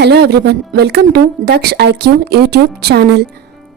Hello everyone welcome to Daksh IQ YouTube channel.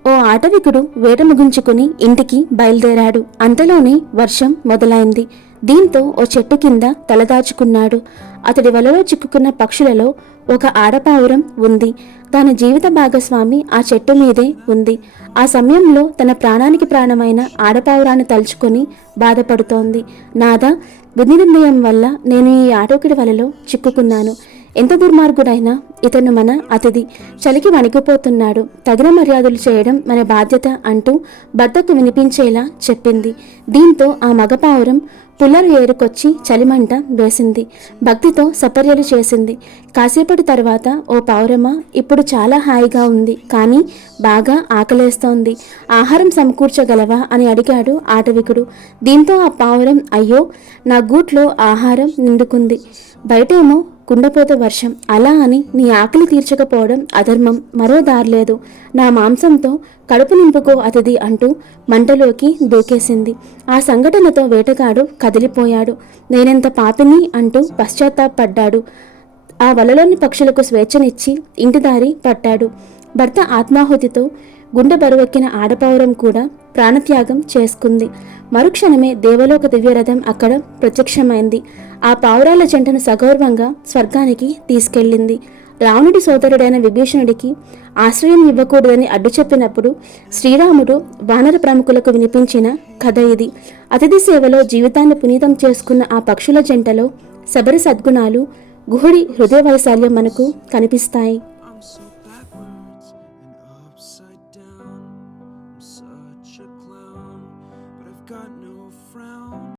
ఓ ఆటవికుడు వేట ముగించుకుని ఇంటికి బయలుదేరాడు. అంతలోనే వర్షం మొదలైంది. దీంతో ఓ చెట్టు కింద తలదాచుకున్నాడు. అతడి వలలో చిక్కుకున్న పక్షులలో ఒక ఆడపావురం ఉంది. తన జీవిత భాగస్వామి ఆ చెట్టు మీదే ఉంది. ఆ సమయంలో తన ప్రాణానికి ప్రాణమైన ఆడపావురాన్ని తలుచుకొని బాధపడుతోంది. నాదా విధి నిర్ణయం వల్ల నేను ఈ ఆటోకుడి వలలో చిక్కుకున్నాను. ఎంత దుర్మార్గుడైనా ఇతను మన అతిథి. చలికి వణికిపోతున్నాడు. తగిన మర్యాదలు చేయడం మన బాధ్యత అంటూ భర్తకు వినిపించేలా చెప్పింది. దీంతో ఆ మగపావురం పుల్లరు ఏరుకొచ్చి చలిమంట వేసింది. భక్తితో సపర్యలు చేసింది. కాసేపటి తర్వాత ఓ పౌరమ ఇప్పుడు చాలా హాయిగా ఉంది. కానీ బాగా ఆకలేస్తోంది. ఆహారం సమకూర్చగలవా అని అడిగాడు ఆటవికుడు. దీంతో ఆ పావురం అయ్యో నా గూట్లో ఆహారం నిండుకుంది. బయటేమో కుండపోత వర్షం. అలా అని నీ ఆకలి తీర్చకపోవడం అధర్మం. మరో దారిలేదు నా మాంసంతో కడుపు నింపుకో అతిథి అంటూ మంటలోకి దూకేసింది. ఆ సంఘటనతో వేటగాడు కదిలిపోయాడు. నేనెంత పాపిని అంటూ పశ్చాత్తాపడ్డాడు. ఆ వలలోని పక్షులకు స్వేచ్ఛనిచ్చి ఇంటిదారి పట్టాడు. భర్త ఆత్మాహుతితో గుండె బరువెక్కిన ఆడపావురం కూడా ప్రాణత్యాగం చేసుకుంది. మరుక్షణమే దేవలోక దివ్యరథం అక్కడ ప్రత్యక్షమైంది. ఆ పావురాల జంటను సగౌరవంగా స్వర్గానికి తీసుకెళ్ళింది. రావణుడి సోదరుడైన విభీషణుడికి ఆశ్రయం ఇవ్వకూడదని అడ్డు చెప్పినప్పుడు శ్రీరాముడు వానర ప్రముఖులకు వినిపించిన కథ ఇది. అతిథి సేవలో జీవితాన్ని పునీతం చేసుకున్న ఆ పక్షుల జంటలో శబరి సద్గుణాలు గుహుడి హృదయ వైశాల్యం మనకు కనిపిస్తాయి. got no frown.